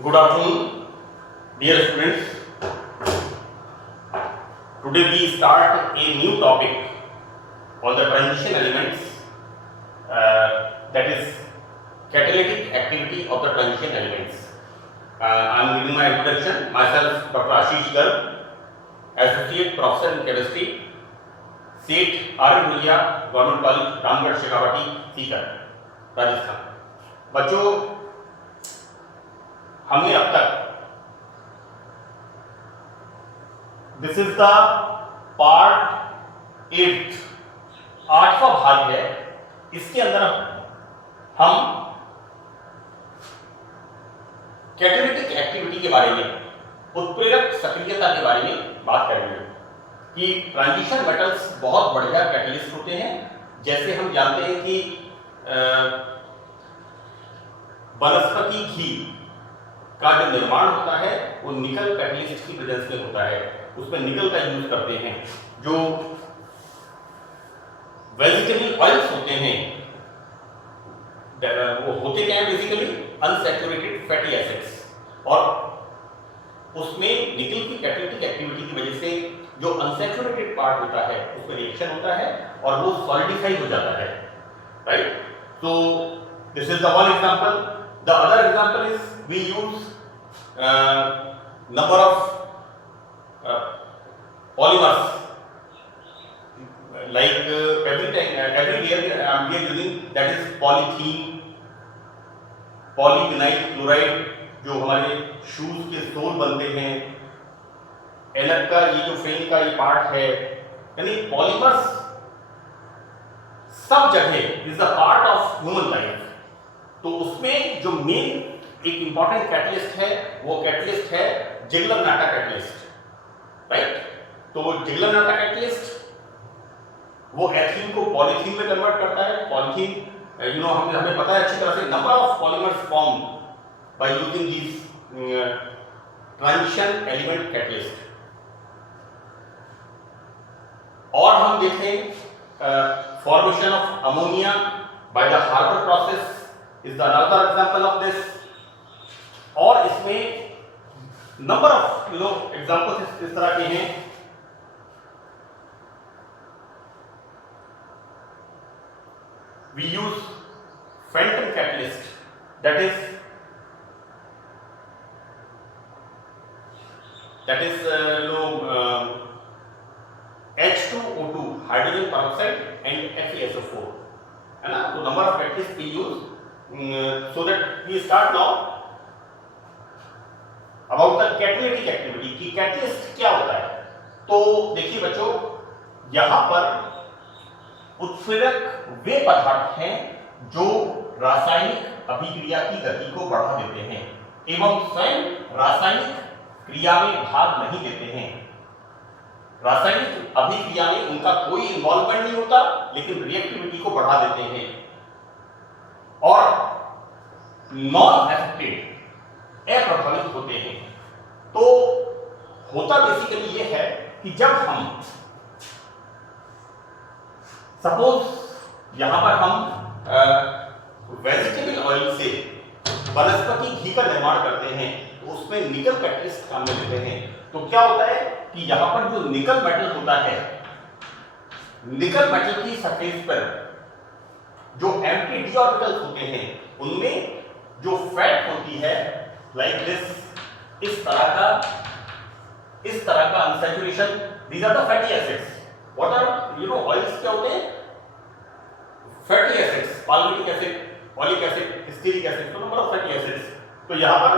Good afternoon, dear students. Today we start a new topic on the transition elements, that is catalytic activity of the transition elements. I am giving my introduction. Myself, Dr. Ashish Garg, Associate Professor in Chemistry, Seat R. Bhulia, Government College, Ramgarh, Shekhawati, Sikar, Rajasthan. बच्चों, हमने अब तक this is the part 8, 8वां भाग है. इसके अंदर हम catalytic activity के बारे में, उत्प्रेरक सक्रियता के बारे में बात करेंगे कि ट्रांजिशन मेटल्स बहुत बढ़िया कैटलिस्ट होते हैं. जैसे हम जानते हैं कि वनस्पति घी का जो निर्माण होता है वो निकल कैटलिस्ट की प्रेजेंस में होता है. उसमें निकल का यूज करते हैं. जो वेजिटेबल ऑयल्स होते हैं वो होते क्या है बेसिकली अनसैचुरेटेड फैटी एसिड्स, और उसमें निकल की कैटालिटिक एक्टिविटी की वजह से जो अनसैचुरेटेड पार्ट होता है उसमें रिएक्शन होता है और वो सॉलिडिफाई हो जाता है. Right. So this is the one example. The other example is we use number of polymers, like every year we are using, that is polythene, polyvinyl chloride, जो हमारे शूज के सोल बनते हैं, एनक का ये जो फेन का ये पार्ट है, यानी पॉलीमर्स सब जगह is a part of human life. तो उसमें जो मेन एक इंपॉर्टेंट कैटलिस्ट है वो कैटलिस्ट है जिगलर-नाटा कैटलिस्ट. राइट. तो जिगलर नाटा कैटलिस्ट वो एथीन को पॉलीथीन में कन्वर्ट करता है. पॉलीथीन हमें पता है अच्छी तरह से, number of polymers form by using this transition element catalyst. और हम देखें formation of ammonia by the Haber process is the another example of this. और इसमें number of examples इस तरह के हैं. We use Fenton catalyst, that is H2O2, hydrogen peroxide and FeSO4, है ना. तो number of catalysts we use. So that we start now about the catalytic activity कि catalyst क्या होता है. तो देखिए बच्चों, यहाँ पर उत्प्रेरक वे पदार्थ हैं जो रासायनिक अभिक्रिया की गति को बढ़ा देते हैं एवं स्वयं रासायनिक क्रिया में भाग नहीं देते हैं. रासायनिक अभिक्रिया में उनका कोई इन्वॉल्वमेंट नहीं होता, लेकिन रिएक्टिविटी को बढ़ा देते हैं और नॉन अफेक्टेड, अप्रभावित होते हैं. तो होता बेसिकली ये है कि जब हम सपोज यहां पर हम वेजिटेबल ऑयल से वनस्पति घी का निर्माण करते हैं तो उसमें निकल कैटलिस्ट काम में लेते हैं. तो क्या होता है कि यहां पर जो निकल मेटल होता है, निकल मेटल की सरफेस पर जो एम्प्टी डी ऑर्बिटल्स होते हैं उनमें जो फैट होती है लाइक दिस, इस तरह का unsaturation, these are the fatty acids. What are oils क्या होते हैं? Fatty acids, palmitic acid, oleic acid, stearic acid, तो नंबर ऑफ फैटी एसिड्स. तो यहां पर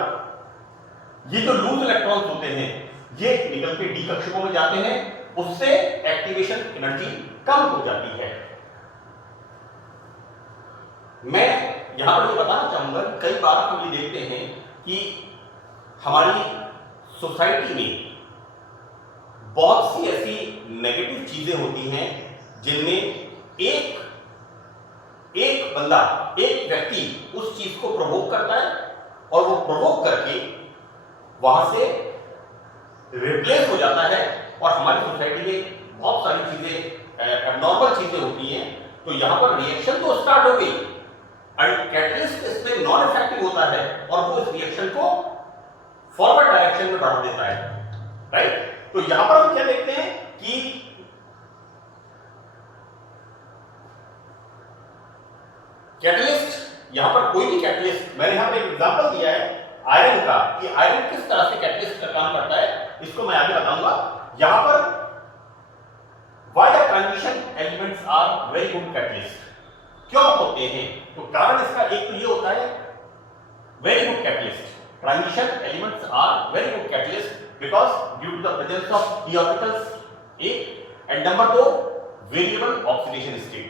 ये जो लूज इलेक्ट्रॉन्स होते हैं ये निकल के डी कक्षकों में जाते हैं, उससे एक्टिवेशन एनर्जी कम हो जाती है. मैं यहां पर ये बताना चाहूंगा कि कई बार हम ये देखते हैं कि हमारी सोसाइटी में बहुत सी ऐसी नेगेटिव चीजें होती हैं जिनमें एक बंदा, एक व्यक्ति उस चीज को प्रोवोक करता है और वो प्रोवोक करके वहां से रिप्लेस हो जाता है और हमारी सोसाइटी में बहुत सारी चीजें एबनॉर्मल चीजें होती हैं. तो यहां पर रिएक्शन तो स्टार्ट हो गई, कैटलिस्ट इसमें नॉन इफेक्टिव होता है और वो इस रिएक्शन को फॉरवर्ड डायरेक्शन में बढ़ा देता है, राइट। तो यहां पर हम क्या देखते हैं कि कैटलिस्ट, यहां पर कोई भी कैटलिस्ट, मैंने यहां पे एक एग्जांपल दिया है आयरन का, कि आयरन किस तरह से कैटलिस्ट का काम करता है, इसको मैं आगे बताऊंगा। यहां पर why the transition elements are very good catalyst, क्यों होते हैं, तो कारण इसका एक तो ये होता है very good catalyst, transition elements are very good catalyst because due to the presence of p orbitals, एक, and number 2 variable oxidation state.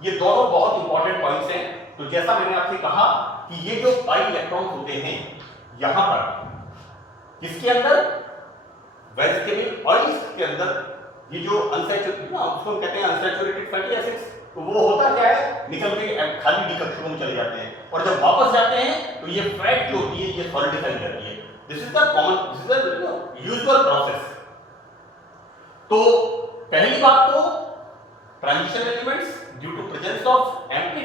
ये दोनों बहुत इंपॉर्टेंट पॉइंट्स हैं। तो जैसा मैंने आपसे कहा कि ये जो पाई इलेक्ट्रॉन होते हैं यहां पर किसके अंदर, वेजिटेबल ऑयल्स के अंदर, ये जो अनसैचुरेटेड, उसको कहते हैं अनसैचुरेटेड फैटी एसिड्स, तो वो होता क्या है, निकल के खाली डी कक्षकों में चले जाते हैं और जब वापस जाते हैं तो ये फैट जो होती है ये सॉलिडिफाई हो जाती है। This is the common, this is the usual process. तो पहली बात तो transition elements due to presence of empty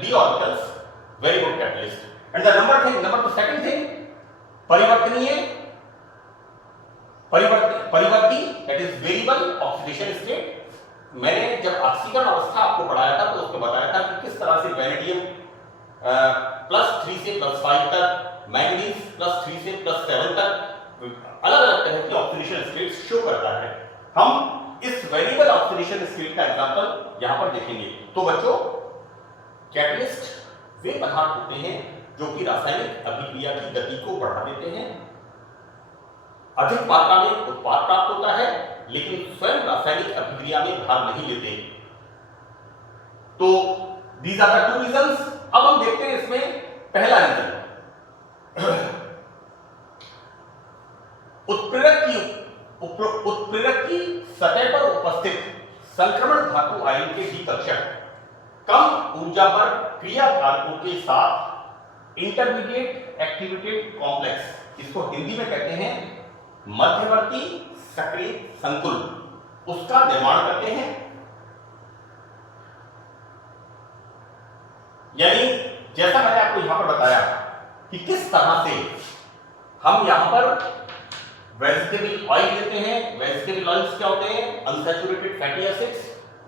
d orbitals, very good catalyst. And the number 2 second thing, परिवर्तनीय, परिवर्ती, that is variable oxidation state. मैंने जब ऑक्सीकरण अवस्था आपको पढ़ाया था तो उसको बताया था कि किस तरह से वैनेडियम +3 से +5 तक, मैंगनीज +3 से +7 तक अलग अलग तरह की ऑक्सीडेशन स्टेट्स शो करता है। हम इस वेरिएबल ऑक्सीडेशन स्टेट का एग्जांपल यहां पर देखेंगे। तो बच्चों, कैटलिस्ट वे पदार्थ होते हैं जो कि रासायनिक अभिक्रिया की गति को बढ़ा देते हैं, अधिक मात्रा में उत्पाद प्राप्त होता है, लेकिन स्वयं रासायनिक अभिक्रिया में भाग नहीं लेते। तो these are the two reasons। अब हम देखते हैं इसमें पहला रीजन, उत्प्रेरक की सतह पर उपस्थित संक्रमण धातु आयन के डी कक्षक कम ऊर्जा पर क्रिया कारकों के साथ इंटरमीडिएट एक्टिवेटेड कॉम्प्लेक्स, इसको हिंदी में कहते हैं मध्यवर्ती सक्रिय संकुल, उसका निर्माण करते हैं। यानी जैसा मैंने आपको यहां पर बताया कि किस तरह से हम यहां पर वेजिटेबल ऑयल लेते हैं। वेजिटेबल ऑयल्स क्या होते हैं, अनसैचुरेटेड फैटी एसिड्स,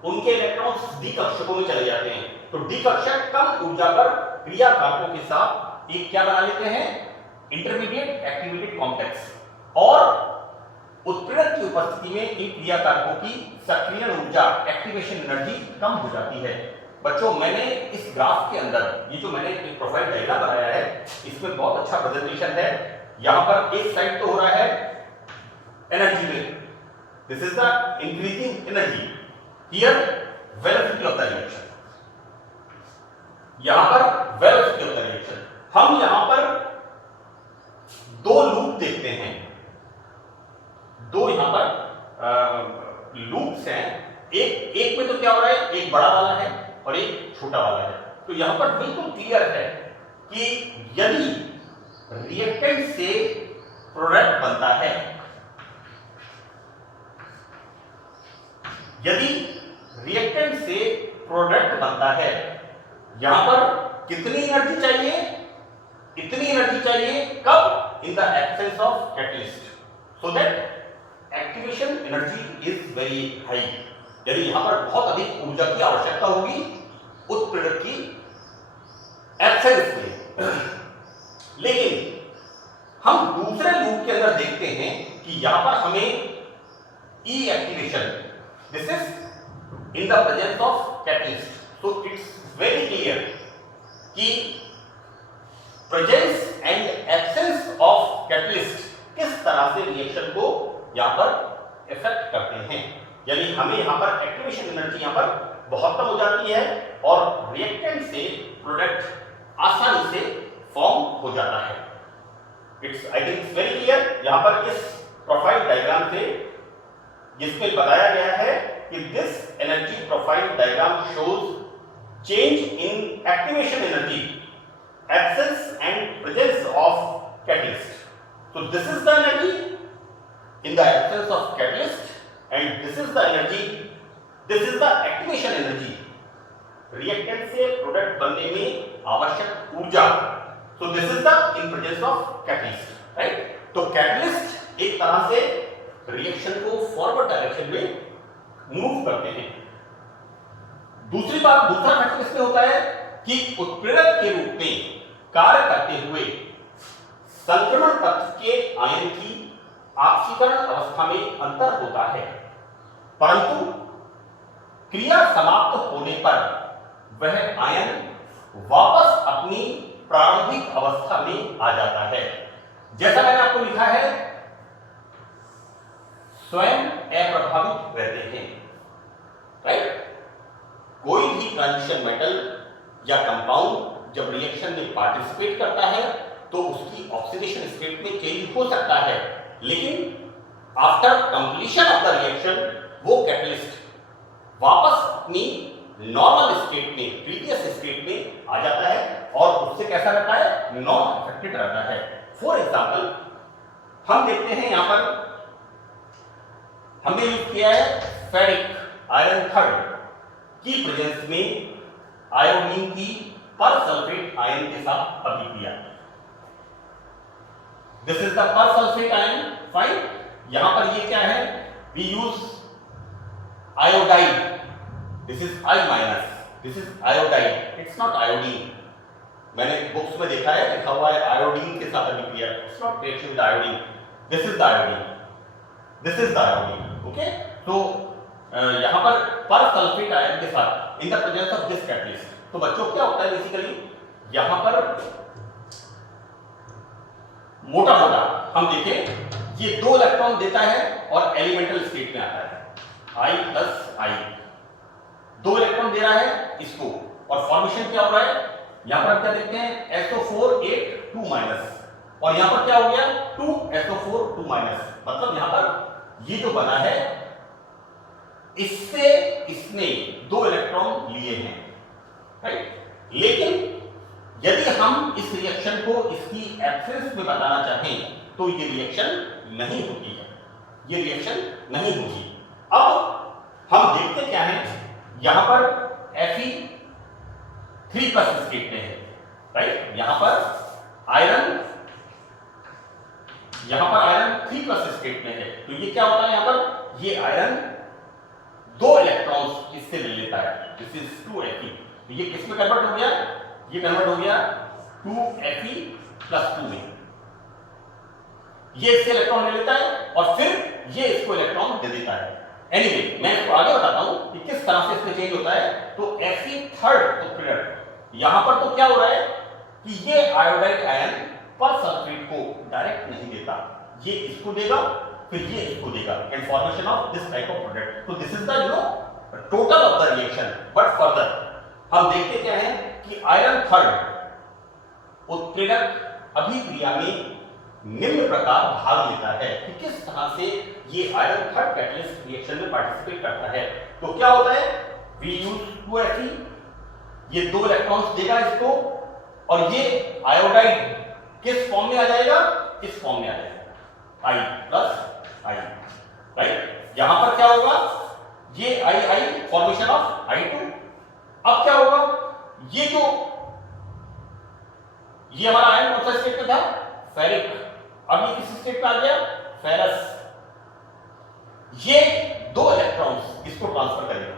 उनके इलेक्ट्रॉन्स डी कक्षकों में चले जाते हैं। तो डी कक्षक कम ऊर्जा पर क्रिया कारकों के साथ एक क्या बना लेते हैं, इंटरमीडिएट एक्टिवेटेड कॉम्प्लेक्स, और उत्प्रेरक की उपस्थिति में इन क्रिया कारकों की सक्रियण ऊर्जा, एक्टिवेशन एनर्जी कम हो जाती है। बच्चों, मैंने इस ग्राफ के अंदर ये जो मैंने एक प्रोफाइल डायग्राम बनाया है, इसमें बहुत अच्छा प्रेजेंटेशन है। यहां पर एक साइड तो हो रहा है एनर्जी में, this is the increasing energy, here velocity of the reaction, यहां पर वेलोसिटी ऑफ द रिएक्शन। हम यहां पर दो लूप देखते हैं, दो यहां पर लूप्स हैं। एक में तो क्या हो रहा है, एक बड़ा वाला है और एक छोटा वाला है। तो यहां पर बिल्कुल क्लियर है कि यदि रिएक्टेंट से प्रोडक्ट बनता है, यदि रिएक्टेंट से प्रोडक्ट बनता है, यहां पर कितनी एनर्जी चाहिए, इतनी एनर्जी चाहिए, कब, in the absence of catalyst, so that activation energy is very high. यदि यहां पर बहुत अधिक ऊर्जा की आवश्यकता होगी उत्प्रेरक की एब्सेंस में। लेकिन हम दूसरे लूप के अंदर देखते हैं कि यहां पर हमें E activation, this is in the presence of catalyst, so it's very clear कि presence and absence of catalyst किस तरह से रिएक्शन को यहां पर इफेक्ट करते हैं। यानी हमें यहां पर एक्टिवेशन एनर्जी यहां पर बहुत कम हो जाती है और रिएक्टेंट से प्रोडक्ट आसानी से फॉर्म हो जाता है। It's I think it's very clear. यहां पर इस प्रोफाइल डायग्राम से जिसमें बताया गया है कि this energy profile diagram shows change in activation energy, absence and presence of catalyst. So this is the energy in the absence of catalyst, and this is the energy, this is the activation energy, reactant से product बनने में आवश्यक ऊर्जा। So this is the in presence of catalyst, right? तो catalyst एक तरह से reaction को फॉरवर्ड डायरेक्शन में मूव करते हैं। दूसरा फैक्टर इसमें होता है कि उत्प्रेरक के रूप में कार्य करते हुए संक्रमण तत्व के आयन की ऑक्सीकरण अवस्था में अंतर होता है, परंतु क्रिया समाप्त होने पर वह आयन वापस अपनी प्रारंभिक अवस्था में आ जाता है। जैसा मैंने आपको लिखा है, स्वयं अप्रभावित रहते हैं, राइट? कोई भी ट्रांजिशन मेटल या कंपाउंड जब रिएक्शन में पार्टिसिपेट करता है तो उसकी ऑक्सीडेशन स्टेट में चेंज हो सकता है, लेकिन after completion of the reaction वो कैटलिस्ट वापस अपनी नॉर्मल स्टेट में, प्रीवियस स्टेट में आ जाता है और उससे कैसा रहता है? नॉन अफेक्टेड रहता है। फॉर एग्जाम्पल हम देखते हैं यहां पर हमने यूज किया है फेरिक आयरन थर्ड की प्रेजेंस में आयोडीन की पर सल्फेट आयन के साथ अभिक्रिया। This is the persulphate ion, fine. यहां पर ये क्या है? We use iodide, this is I minus, this is iodide, it's not iodine. मैंने बुक्स में देखा है, लिखा हुआ है आयोडीन के साथ अभिक्रिया, it's not reaction with iodine, this is the iodine, this is the iodine, okay. तो यहां पर सल्फेट आयन के साथ इन the presence of this catalyst, तो बच्चों क्या होता है बेसिकली यहां पर मोटा मोटा हम देखें, ये 2 इलेक्ट्रॉन देता है और एलिमेंटल स्टेट में आता है I प्लस I, 2 इलेक्ट्रॉन दे रहा है इसको, और फॉर्मेशन क्या हो रहा है? यहां पर हम क्या देखते हैं? SO4 8 2 माइनस, और यहां पर क्या हो गया? 2 SO4 2 माइनस। मतलब यहां पर ये जो बना है इससे इसने 2 इलेक्ट्रॉन लिए हैं, राइट? लेकिन यदि हम इस रिएक्शन को इसकी एब्सेंस में बताना चाहें तो ये रिएक्शन नहीं होती है, ये रिएक्शन नहीं होगी। अब हम देखते क्या है, यहां पर Fe3 प्लस स्टेट में है, राइट? यहां पर आयरन 3 प्लस स्टेट में है, तो ये क्या होता है? यहां पर ये आयरन 2 इलेक्ट्रॉन्स इससे ले लेता है, दिस इज 2Fe, तो ये किस में कन्वर्ट हो गया? ये कन्वर्ट हो गया 2Fe प्लस 2 में। ये इससे इलेक्ट्रॉन ले लेता है और फिर ये इसको इलेक्ट्रॉन दे देता है। एनीवे, मैं इसको आगे बताता हूं कि किस तरह से इसमें चेंज होता है। तो Fe3 उत्प्रेरक, यहां पर तो क्या हो रहा है कि ये आयोडाइड आयन पर सल्फेट को डायरेक्ट नहीं देता, ये इसको देगा, फिर ये इसको देगा, and formation of this type of product. तो this is the total of the reaction. But further हम देखते क्या है कि आयरन थर्ड उत्प्रेरक अभिक्रिया में निम्न प्रकार भाग लेता है कि किस तरह से ये आयरन थर्ड कैटलिस्ट रिएक्शन में पार्टिसिपेट करता है। तो क्या होता है? वी यूज 2Fe, ये 2 इलेक्ट्रॉन्स देगा इसको, और ये आयोडाइड किस फॉर्म में आ जाएगा? इस फॉर्म में आ जाएगा I प्लस I, राइट? यहां पर क्या होगा? ये I फॉर्मेशन ऑफ I2। अब क्या होगा? ये हमारा आयन कौन सा स्टेट में था? फेरिक। अब ये किस स्टेट में आ गया? फेरस। ये 2 इलेक्ट्रॉन्स इसको ट्रांसफर करेगा,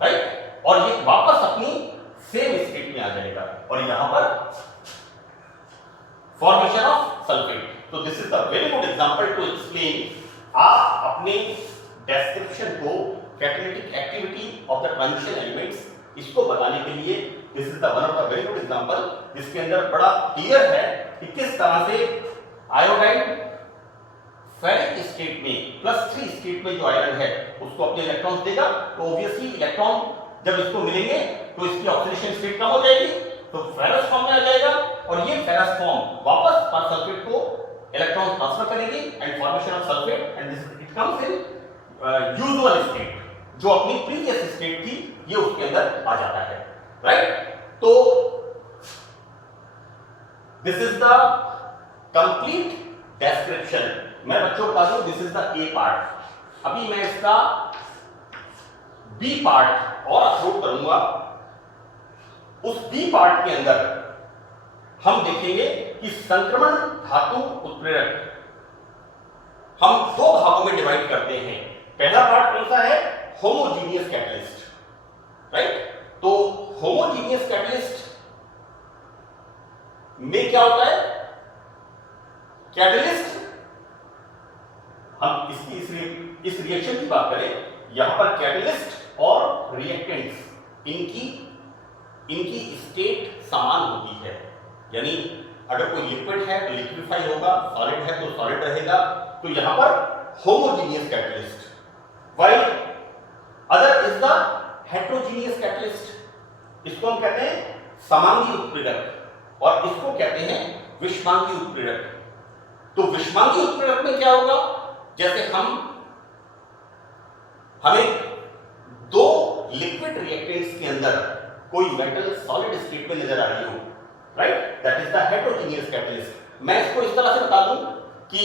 राइट? और ये वापस अपनी सेम स्टेट में आ जाएगा, और यहां पर फॉर्मेशन ऑफ सल्फेट। तो this is the very good example to explain. आप अपने डिस्क्रिप्शन को catalytic activity of the transition elements इसको बताने के लिए this is the one of the very good example, जिसके अंदर बड़ा क्लियर है कि किस तरह से आयोडाइड फेरिक स्टेट में +3 स्टेट में जो आयरन है उसको अपने इलेक्ट्रॉन्स देगा, तो ऑब्वियसली इलेक्ट्रॉन जब इसको मिलेंगे तो इसकी ऑक्सीडेशन स्टेट कम हो जाएगी, तो फेरस फॉर्म में आ जाएगा, और ये फेरस फॉर्म वापस पर सल्फेट को इलेक्ट्रॉन ट्रांसफर करेगी and formation of sulphate, and this it comes in usual state, जो अपनी प्रीवियस स्टेट थी ये उसके अंदर आ जाता है, राइट? तो this is the complete description. मैं बच्चों बता दूं, this is the A part. अभी मैं इसका बी पार्ट और अपलोड करूंगा। उस बी पार्ट के अंदर हम देखेंगे कि संक्रमण धातु उत्प्रेरक हम दो भागों में डिवाइड करते हैं। पहला पार्ट कौन सा है? Homogeneous catalyst, right. तो होमोजीनियस कैटलिस्ट में क्या होता है? कैटलिस्ट, हम इस रिएक्शन की बात करें, यहां पर कैटलिस्ट और रिएक्टेंट्स इनकी स्टेट समान होती है। यानी अगर कोई लिक्विड है तो लिक्विफाई होगा, सॉलिड है तो सॉलिड रहेगा। तो यहां पर homogeneous catalyst, while other is the heterogeneous catalyst. इसको हम कहते हैं समांगी उत्प्रेरक और इसको कहते हैं विषमांगी उत्प्रेरक। तो विषमांगी उत्प्रेरक में क्या होगा? जैसे हमें दो लिक्विड रिएक्टेंट्स के अंदर कोई मेटल सॉलिड स्टेट में नजर आ रही हो, right, that is the heterogeneous catalyst. मैं इसको इस तरह से बता दूं कि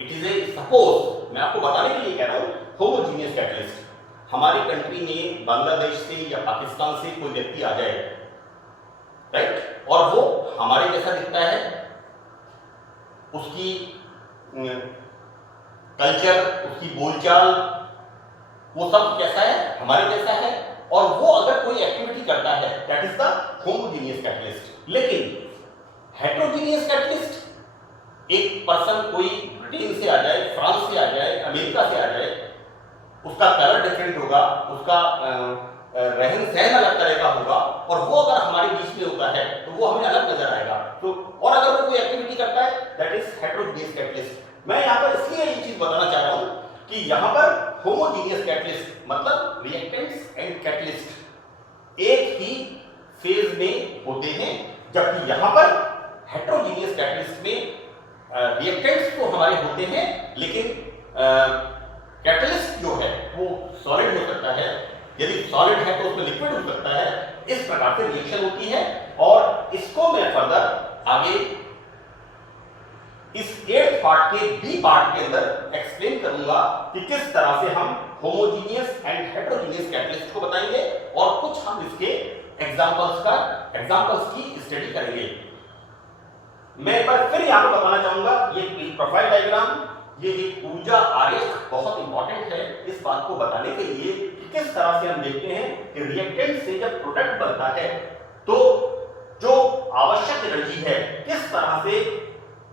इट इज ए सपोज, मैं आपको बताने के लिए कह रहा हूं, होमोजीनियस कैटलिस्ट। हमारी कंट्री में बांग्लादेश से या पाकिस्तान से कोई व्यक्ति आ जाए, राइट, और वो हमारे जैसा दिखता है, उसकी कल्चर, उसकी बोलचाल, वो सब कैसा है? हमारे जैसा है, और वो अगर कोई एक्टिविटी करता है, that is the homogeneous catalyst. लेकिन हेट्रोजीनियस कैटलिस्ट, एक पर्सन कोई ब्रिटेन से आ जाए, फ्रांस से आ जाए, अमेरिका से आ जाए, उसका कलर डिफरेंट होगा, उसका रहन सहन अलग तरह का होगा, और वो अगर हमारे बीच में होता है तो वो हमें अलग नजर आएगा। तो और अगर वो कोई एक्टिविटी करता है, दैट इज हेट्रोजीनियस कैटलिस्ट। मैं यहां पर इसलिए ये चीज बताना चाह रहा हूं कि यहां पर होमोजीनियस कैटलिस्ट मतलब रिएक्टेंट्स एंड कैटलिस्ट एक ही फेज में होते हैं, जबकि यहां पर हेट्रोजीनियस कैटलिस्ट में रिएक्टेंट्स तो हमारे होते हैं, लेकिन कैटलिस्ट जो है वो सॉलिड हो सकता है, यदि सॉलिड है तो उसमें लिक्विड हो सकता है। इस प्रकार से रिएक्शन होती है, और इसको मैं फर्दर आगे इस 8th पार्ट के बी पार्ट के अंदर एक्सप्लेन करूंगा कि किस तरह से हम होमोजीनियस एंड हेट्रोजीनियस कैटलिस्ट को बताएंगे, और कुछ हम इसके एग्जांपल्स की स्टडी करेंगे। मैं एक बार फिर यहां पर बताना चाहूंगा, ये प्रोफाइल डायग्राम, ये एक ऊर्जा आरेख बहुत इंपॉर्टेंट है इस बात को बताने के लिए कि किस तरह से हम देखते हैं कि रिएक्टेंट से जब प्रोडक्ट बनता है तो जो आवश्यक एनर्जी है किस तरह से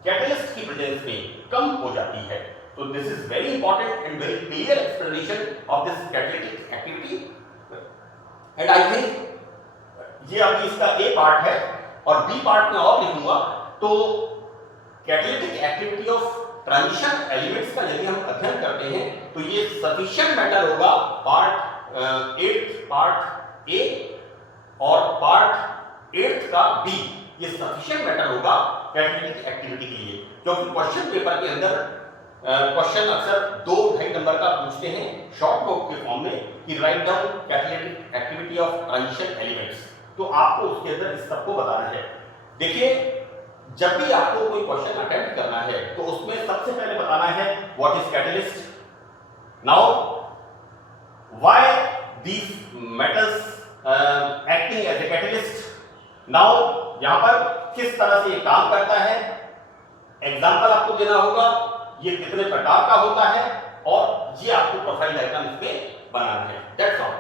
कैटलिस्ट की प्रेजेंस में कम हो जाती है। तो this is very important and very clear explanation of this catalytic activity, and I think ये अभी इसका ए पार्ट है, और बी पार्ट में और लिखूंगा। तो catalytic activity of transition elements का यदि हम अध्ययन करते हैं तो ये सफिशिएंट मैटर होगा पार्ट 8 पार्ट ए और पार्ट 8 का बी, ये सफिशिएंट मैटर होगा कैटालिटिक एक्टिविटी के लिए, क्योंकि क्वेश्चन पेपर के अंदर क्वेश्चन अक्सर 2-2.5 नंबर का पूछते हैं शॉर्ट नोट के फॉर्म में कि write down catalytic activity of transition elements. तो आपको उसके अंदर इस सबको बताना है। देखिए, जब भी आपको कोई क्वेश्चन अटेम्प्ट करना है तो उसमें सबसे पहले बताना है what is catalyst, now why these metals acting as a catalyst, now यहां पर किस तरह से ये काम करता है, एग्जांपल आपको देना होगा, ये कितने प्रकार का होता है, और ये आपको प्रोफाइल डायग्राम इसमें बनाना है। That's all.